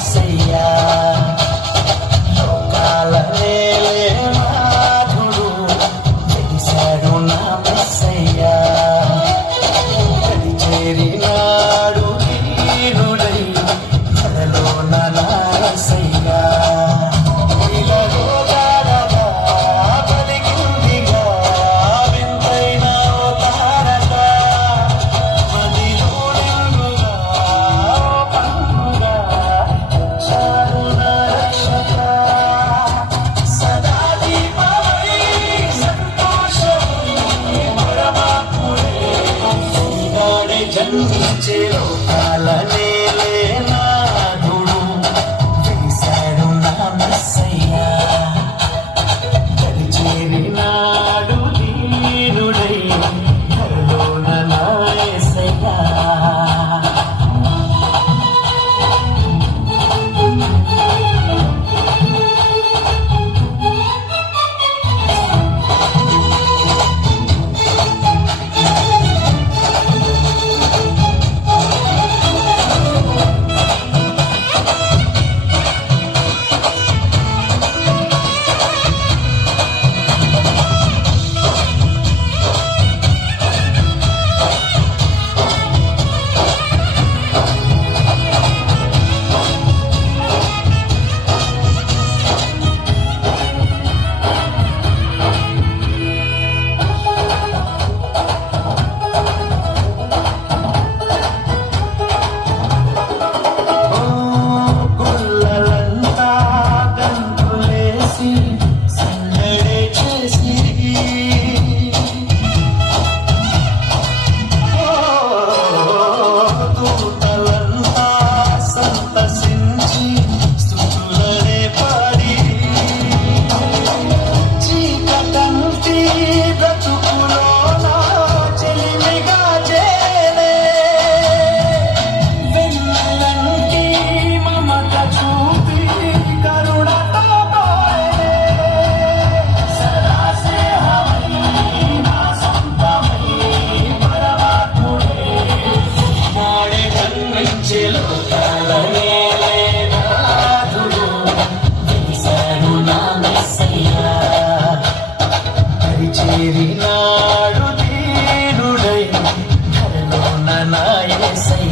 వాసయ్యా. లోకాల నాథుడు తెలిసాడు నా మెస్సయ్యా చేరిన till over. I'm sorry.